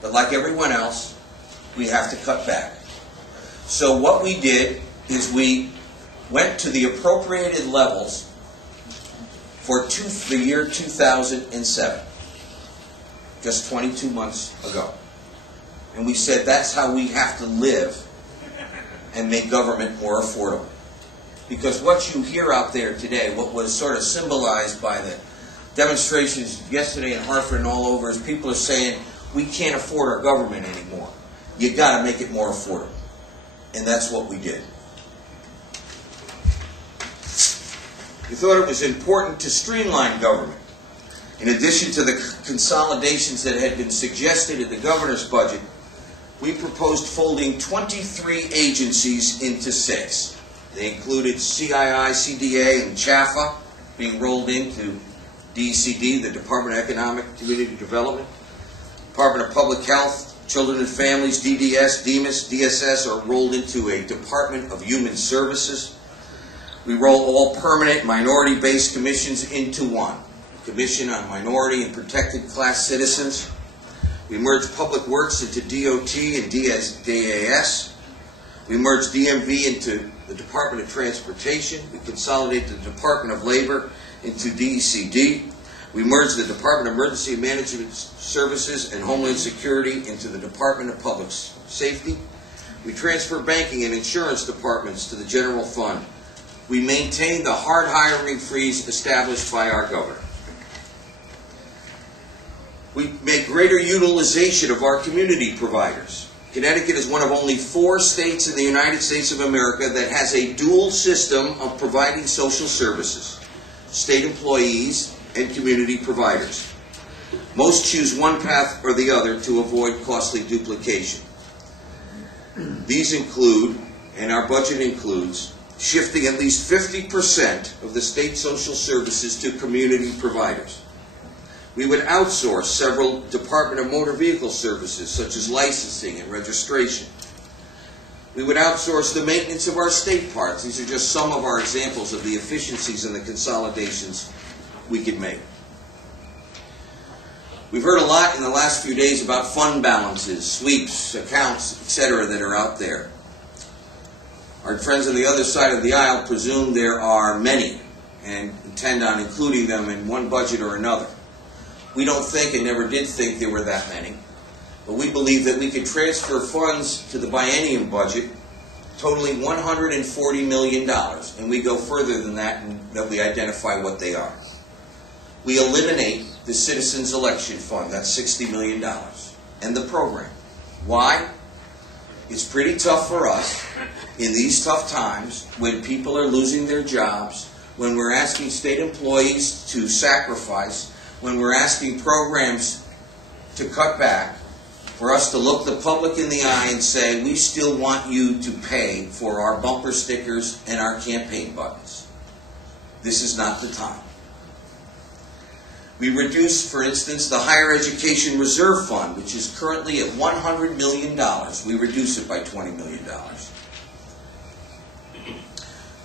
But like everyone else, we have to cut back. So what we did is we went to the appropriated levels for the year 2007, just 22 months ago. And we said that's how we have to live and make government more affordable. Because what you hear out there today, what was sort of symbolized by the demonstrations yesterday in Hartford and all over, is people are saying, we can't afford our government anymore. You got to make it more affordable. And that's what we did. We thought it was important to streamline government. In addition to the consolidations that had been suggested in the governor's budget, we proposed folding 23 agencies into 6. They included CII, CDA, and CHAFA being rolled into DCD, the Department of Economic Community Development. Department of Public Health, Children and Families, DDS, DEMIS, DSS are rolled into a Department of Human Services. We roll all permanent minority-based commissions into one. Commission on Minority and Protected Class Citizens. We merge Public Works into DOT and DAS. We merge DMV into the Department of Transportation. We consolidate the Department of Labor into DECD. We merge the Department of Emergency Management Services and Homeland Security into the Department of Public Safety. We transfer banking and insurance departments to the general fund. We maintain the hard hiring freeze established by our governor. We make greater utilization of our community providers. Connecticut is one of only 4 states in the United States of America that has a dual system of providing social services, state employees and community providers. Most choose one path or the other to avoid costly duplication. These include, and our budget includes, shifting at least 50% of the state social services to community providers. We would outsource several Department of Motor Vehicle services, such as licensing and registration. We would outsource the maintenance of our state parks. These are just some of our examples of the efficiencies and the consolidations we could make. We've heard a lot in the last few days about fund balances, sweeps, accounts, etc. that are out there. Our friends on the other side of the aisle presume there are many and intend on including them in one budget or another. We don't think and never did think there were that many, but we believe that we could transfer funds to the biennium budget totaling $140 million, and we go further than that and that we identify what they are. We eliminate the Citizens Election Fund, that's $60 million, and the program. Why? It's pretty tough for us in these tough times when people are losing their jobs, when we're asking state employees to sacrifice, when we're asking programs to cut back, for us to look the public in the eye and say, we still want you to pay for our bumper stickers and our campaign buttons. This is not the time. We reduce, for instance, the Higher Education Reserve Fund, which is currently at $100 million. We reduce it by $20 million.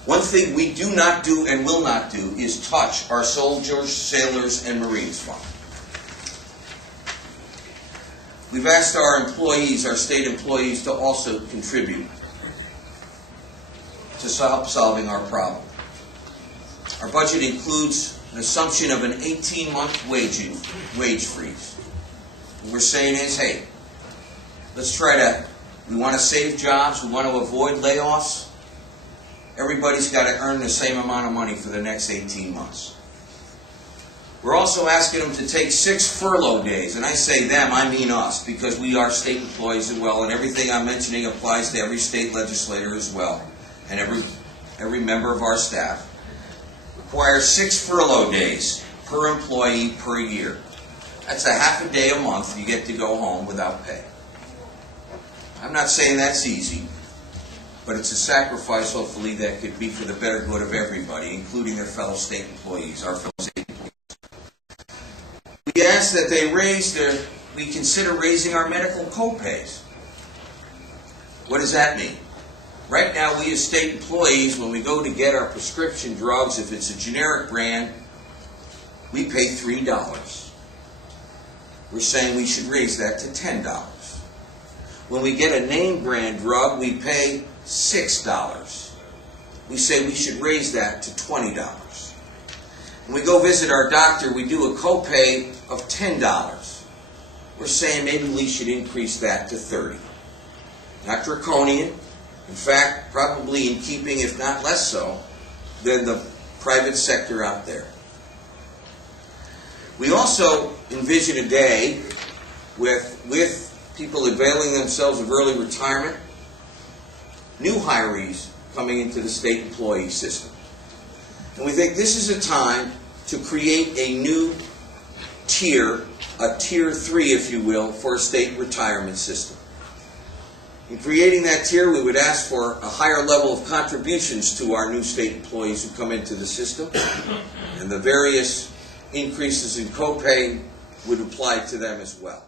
One thing we do not do and will not do is touch our Soldiers, Sailors, and Marines Fund. We've asked our employees, our state employees, to also contribute to help solving our problem. Our budget includes an assumption of an 18-month wage freeze. What we're saying is, hey, we want to save jobs, we want to avoid layoffs. Everybody's got to earn the same amount of money for the next 18 months. We're also asking them to take 6 furlough days, and I say them, I mean us, because we are state employees as well, and everything I'm mentioning applies to every state legislator as well, and every member of our staff. Requires 6 furlough days per employee per year. That's a half a day a month you get to go home without pay. I'm not saying that's easy, but it's a sacrifice, hopefully, that could be for the better good of everybody, including their fellow state employees, our fellow state employees. We ask that we consider raising our medical co-pays. What does that mean? Right now, we as state employees, when we go to get our prescription drugs, if it's a generic brand, we pay $3. we're saying we should raise that to $10. When we get a name brand drug, we pay $6. We say we should raise that to $20. When we go visit our doctor, we do a copay of $10. We're saying maybe we should increase that to $30. Not draconian. In fact, probably in keeping, if not less so, than the private sector out there. We also envision a day with people availing themselves of early retirement, new hirees coming into the state employee system. And we think this is a time to create a new tier, a tier 3, if you will, for a state retirement system. In creating that tier, we would ask for a higher level of contributions to our new state employees who come into the system, and the various increases in copay would apply to them as well.